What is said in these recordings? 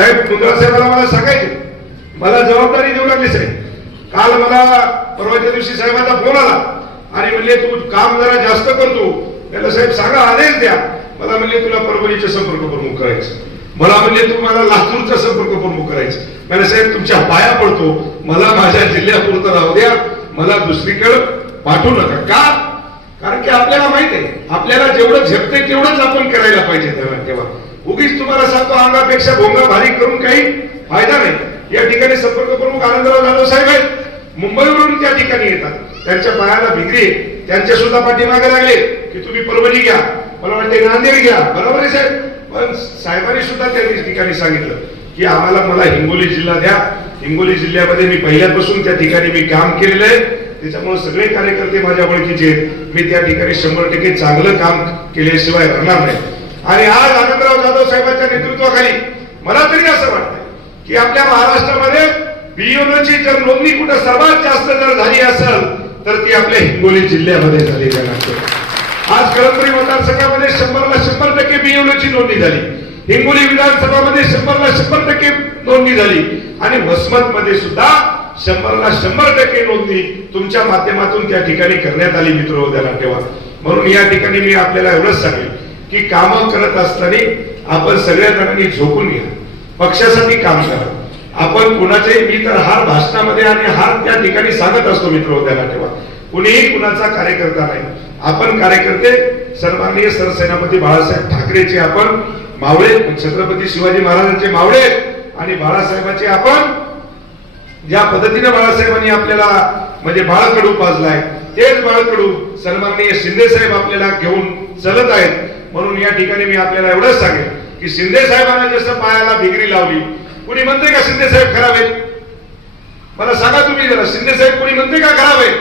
साहेब मुंद्रा साहेबाला मला सांगायचे, मला जबाबदारी देऊ लागली साहेब. काल मला परवाच्या दिवशी साहेबाचा फोन आला आणि म्हणले तू काम जरा जास्त करतो. त्याला साहेब सांगा आदेश द्या. मला म्हणले तुला परभणीचे संपर्क प्रमुख करायचं, मला म्हणले तू मला लातूरचा संपर्क प्रमुख करायचं. मला साहेब तुमच्या पाया पडतो, मला माझ्या जिल्ह्यापुरतं राहू द्या, मला दुसरीकडे पाठवू नका. का? कारण की आपल्याला माहित आहे आपल्याला जेवढं झेपते तेवढंच आपण करायला पाहिजे. तेव्हा उगीच तुम्हाला सांगतो अंगापेक्षा भोंगा भारी करून काही फायदा नाही. या ठिकाणी संपर्क प्रमुख आनंदराव जाधव साहेब आहेत, मुंबईवरून त्या ठिकाणी येतात, त्यांच्या पायाला भिगरी, त्यांच्या सुद्धा पाठीमागे लागले की तुम्ही परभणी घ्या, मला वाटते नांदेड घ्या. बरोबर आहे साहेब. पण साहेबांनी सुद्धा त्या ठिकाणी सांगितलं की आम्हाला मला हिंगोली जिल्हा द्या. हिंगोली जिल्ह्यामध्ये मी पहिल्यापासून त्या ठिकाणी मी काम केलेलं आहे, त्याच्यामुळे सगळे कार्यकर्ते माझ्या ओळखीचे आहेत. मी त्या ठिकाणी 100% चांगलं काम केल्याशिवाय राहणार नाही. आणि आज आनंदराव जाधव साहेबांच्या नेतृत्वाखाली मला तरी असं वाटतं की आपल्या महाराष्ट्रामध्ये बीओची जर नोंदणी कुठं सर्वात जास्त जर झाली असेल तर ती आपल्या हिंगोली जिल्ह्यामध्ये झाली. आज कळमनुरी मतदारसंघामध्ये 100% बीओची नोंदणी झाली. हिंगोली विधानसभामध्ये 100% नोंदणी झाली. आणि वसमत मध्ये सुद्धा 100% नोंदणी तुमच्या माध्यमातून त्या ठिकाणी करण्यात आली. मित्र उद्याला ठेवा. म्हणून या ठिकाणी मी आपल्याला एवढंच सांगेन की कामं करत असताना आपण सगळ्या जणांनी झोकून घ्या, पक्षासाठी काम करा. आपण कुणाचे, मी तर हार भाषणामध्ये आणि हार त्या ठिकाणी सांगत असतो मित्र उद्याला ठेवा, कुणीही कुणाचा कार्यकर्ता नाही. आपण कार्यकर्ते सन्माननीय सरसेनापती बाळासाहेब ठाकरेचे आपण मावळे, छत्रपती शिवाजी महाराजांचे मावळे आणि बाळासाहेबांचे आपण ज्या पद्धतीने बाळासाहेबांनी आपल्याला म्हणजे बाळकडू पाजलाय तेच बाळकडू सन्माननीय शिंदे साहेब आपल्याला घेऊन चलत आहेत. म्हणून या ठिकाणी मी आपल्याला एवढंच सांगेन की शिंदे साहेबांना जसं पायाला भिगरी लावली, कुणी म्हणते का शिंदे साहेब खराब आहेत? मला सांगा तुम्ही जरा, शिंदे साहेब कुणी म्हणते का खराब आहे?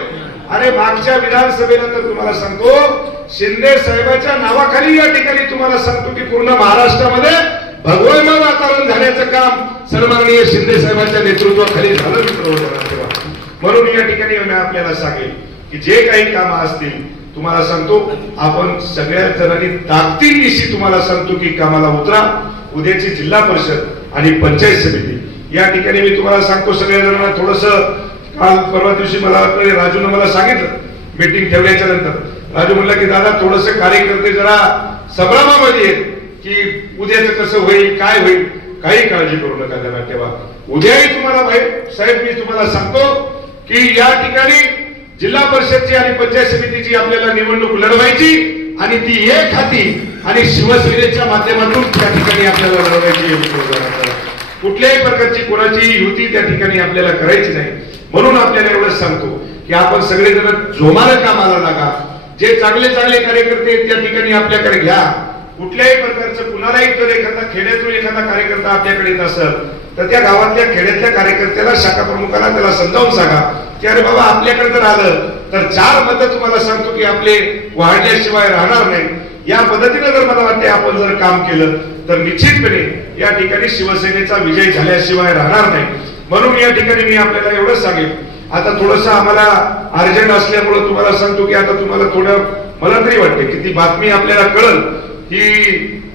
अरे मागच्या विधानसभेनंतर तुम्हाला सांगतो शिंदे साहेबांच्या नावाखाली या ठिकाणी तुम्हाला सांगतो की पूर्ण महाराष्ट्रामध्ये भगवयमय वातावरण झाल्याचं काम सन्माननीय शिंदे साहेबांच्या नेतृत्वाखाली झालं. मित्र म्हणून या ठिकाणी मी आपल्याला सांगेन की जे काही कामं असतील तुम्हाला सांगतो आपण सगळ्या जणांनी ताकदीनिशी तुम्हाला सांगतो की कामाला उतरा. उद्याची जिल्हा परिषद आणि पंचायत समिती या ठिकाणी मी तुम्हाला सांगतो सगळ्या जणांना थोडस, काल परवा दिवशी मला राजूने मला सांगितलं मीटिंग ठेवल्याच्या नंतर, राजू म्हणला की दादा थोडस कार्यकर्ते जरा संभ्रमामध्ये आहेत की उद्याचं कसं होईल काय होईल. काही काळजी करू नका, त्यांना ठेवा. उद्याही तुम्हाला साहेब मी तुम्हाला सांगतो की या ठिकाणी जिल्हा परिषदची आणि पंचायत समितीची आपल्याला निवडणूक लढवायची आणि ती एक हाती आणि शिवसेनेच्या माध्यमातून त्या ठिकाणी आपल्याला लढवायची. कुठल्याही प्रकारची कोणाची युती त्या ठिकाणी आपल्याला करायची नाही. म्हणून आपल्याला एवढंच सांगतो की आपण सगळेजण जोमानं कामाला लागा. जे चांगले चांगले कार्यकर्ते त्या ठिकाणी आपल्याकडे घ्या. कुठल्याही प्रकारचं कुणालाही जर एखादा खेड्यातून एखादा कार्यकर्ता आपल्याकडे येत असेल तर त्या गावातल्या खेड्यातल्या कार्यकर्त्याला, शाखा प्रमुखाला त्याला समजावून सांगा की अरे बाबा आपल्याकडे जर आलं तर 4 मतं तुम्हाला सांगतो की आपले वाढल्याशिवाय राहणार नाही. या पद्धतीने जर मला वाटते आपण जर काम केलं तर निश्चितपणे या ठिकाणी शिवसेनेचा विजय झाल्याशिवाय राहणार नाही. म्हणून या ठिकाणी मी आपल्याला एवढंच सांगेन, आता थोडस आम्हाला अर्जंट असल्यामुळे तुम्हाला सांगतो की आता तुम्हाला थोडं मला तरी वाटते की ती बातमी आपल्याला कळल की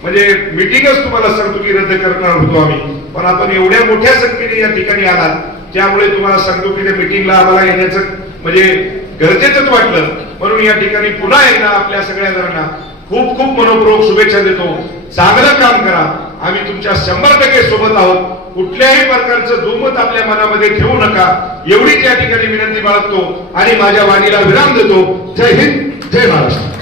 म्हणजे मीटिंगच तुम्हाला सांगतो की रद्द करणार होतो आम्ही, पण आपण एवढ्या मोठ्या संख्येने या ठिकाणी आलात त्यामुळे तुम्हाला सांगतो की त्या मीटिंगला आम्हाला येण्याचं म्हणजे गरजेचंच वाटलं. म्हणून या ठिकाणी पुन्हा एकदा आपल्या सगळ्या जणांना खूप खूप मनोपूर्वक शुभेच्छा देतो. चांगलं काम करा, आम्ही तुमच्या 100% सोबत आहोत. कुठल्याही प्रकारचं दुमत आपल्या मनामध्ये ठेवू नका एवढीच या ठिकाणी विनंती बाळगतो आणि माझ्या वाणीला विराम देतो. जय हिंद, जय महाराष्ट्र.